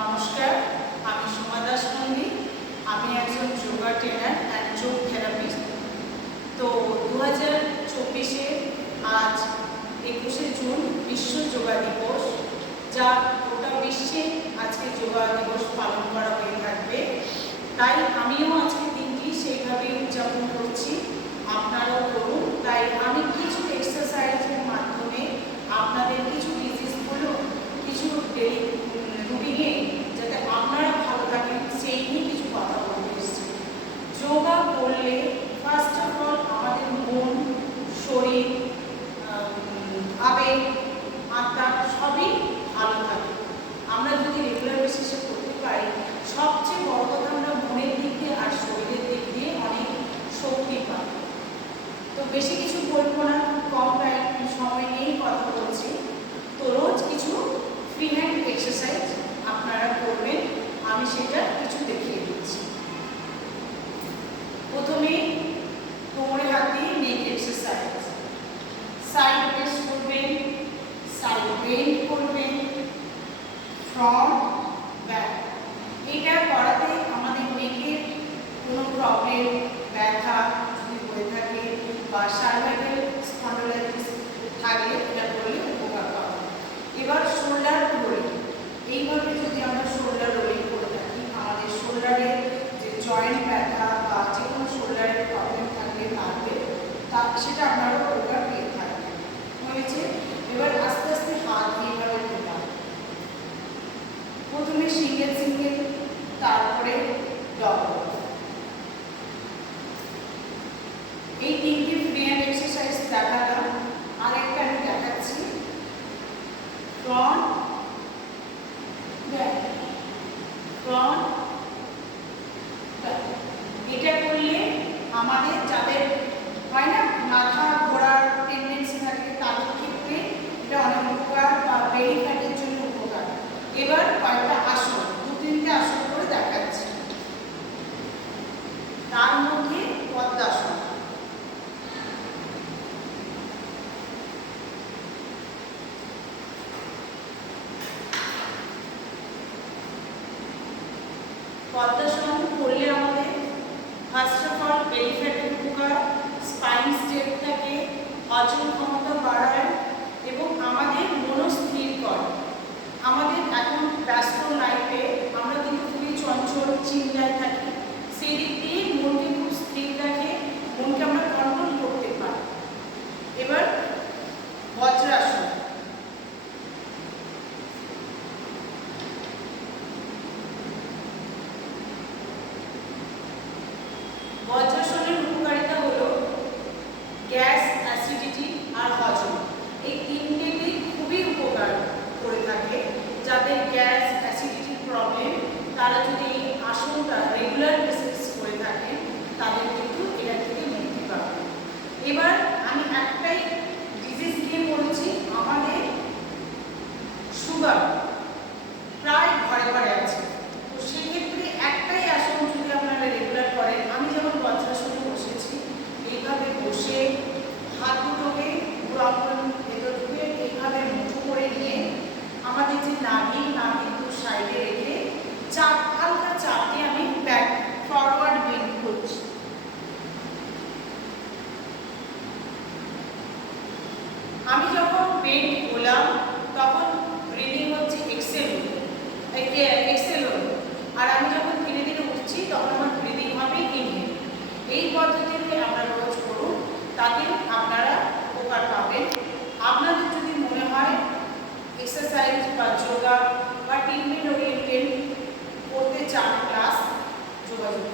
নমস্কার, আমি সোমা দাস মন্ডি। আমি একজন যোগা ট্রেনার অ্যান্ড যোগ থেরাপিস্ট। তো 2024-এ আজ 21শে জুন বিশ্ব যোগা দিবস, যা গোটা বিশ্বে আজকে যোগা দিবস পালন করা হয়ে থাকবে। তাই আমিও আজকে দিনটি সেইভাবে উদযাপন করছি, আপনারাও করুন। তাই আমি কিছু এক্সারসাইজের মাধ্যমে আপনাদের কিছু ডিজিজগুলো, কিছু ডেলি রুটিনে যাতে আপনারা ভালো থাকেন সেই নিয়ে কিছু কথা বলতে এসেছি। যোগা করলে ফার্স্ট অফ অল আমাদের মন, শরীর, আবেগ, আত্মা সবই ভালো থাকে। আমরা যদি রেগুলার বেসিসে করতে পারি, সবচেয়ে বড় কথা আমরা মনের দিক দিয়ে আর শরীরের দিক দিয়ে অনেক শক্তি পাই। তো বেশি কিছু বলবো না, কম সময় নিয়েই কথা বলছি। তো রোজ কিছু ফ্রি হ্যান্ড এক্সারসাইজ আপনারা করবেন, আমি সেটা কিছু দেখিয়ে দিচ্ছি। প্রথমে কোমরে হাত দিয়ে নেক এক্সারসাইজ, সাইড প্রেস করবেন, সাইড বেন্ড করবেন, ফ্রন্ট ব্যাক। এটা করাতে আমাদের নেকের কোনো প্রবলেম, ব্যথা যদি হয়ে থাকে বা সার্ভাইকাল স্পন্ডালাইটিস থাকলে এটা করলে উপকার পাবে। এবার শোল্ডার রোলিং, এইভাবে যদি আমরা শোল্ডার রোলিং করে থাকি, আমাদের শোল্ডারের যে জয়েন্ট ব্যথা বা যে কোনো শোল্ডারের প্রবলেম থাকলে সেটা আপনারা উপকার পেয়ে থাকবেন। হয়েছে? এবার আস্তে আস্তে হাত দিয়ে এভাবে তোলা, প্রথমে সিঙ্গেল সিঙ্গেল, তারপরে ডবল। এই তিনটি ফ্রি হ্যান্ড এক্সারসাইজ দেখালাম। আরেকটা আমি দেখাচ্ছি, ফ্রন্ট ব্যাক, ফ্রন্ট ব্যাক। এটা করলে আমাদের যাদের হয় না মাথা ঘোরার টেন্ডেন্সি থাকে, তাদের ক্ষেত্রে এটা অনেক উপকার, বা বেলি ফ্যাটের জন্য উপকার। এবার কয়েকটা আসন, 2-3টে আসন করে দেখাচ্ছি। তার মধ্যে পদ্মাসন। পদ্মাসন করলে আমাদের ফার্স্ট অফ অল বেলি ফ্যাটের উপকার, স্পাইন স্ট্রেট থাকে, হজম ক্ষমতা বাড়ায় এবং আমাদের মনস্থির করে। আমাদের এখন ব্যস্ত লাইফে আমরা কিন্তু খুবই চঞ্চল, চিন্তায় থাকি। সেই দিক দিয়ে মনকে খুব স্থির রাখে, মনকে আমরা কন্ট্রোল করতে পারি। এবার বজ্রাসন। বজ্রাসনের উপকারিতা হলো গ্যাস, অ্যাসিডিটি আর হজম, এই তিনটেতেই খুবই উপকার করে থাকে। যাদের গ্যাস, অ্যাসিডিটির প্রবলেম, তারা যদি এই আসনটা রেগুলার বেসিস করে থাকেন, তাদের কিন্তু এটা থেকে মুক্তি পাবে। এবার আমি একটাই ডিজিজ নিয়ে বলছি, আমাদের সুগার প্রায় ঘরে ঘরে আছে। তো সেক্ষেত্রে একটাই আসন যদি আপনারা রেগুলার করেন, আমি যেমন বজ্রাসনে বসেছি, এইভাবে বসে হাত দুটোকে পুরো ভেতর ঢুকে এইভাবে মুঠো করে নিয়ে আমাদের যে নাভি দু সাইডে রেখে হালকা চাপ দিয়ে আমি ব্যাক ফরওয়ার্ড বেন্ড করছি। আমি যখন বেন্ড হলাম তখন ব্রিদিং হচ্ছে এক্সেল হলো, আর আমি যখন ধীরে ধীরে উঠছি তখন আমার ব্রিদিং হবে ইনহেল। এই পদ্ধতিতে আপনারা রোজ করুন, তাতে আপনারা উপকার পাবেন। আপনাদের যদি মনে হয় এক্সারসাইজ বা যোগা বা ট্রিটমেন্ট ওরিয়েন্টেড করতে চান ক্লাস, যোগাযোগ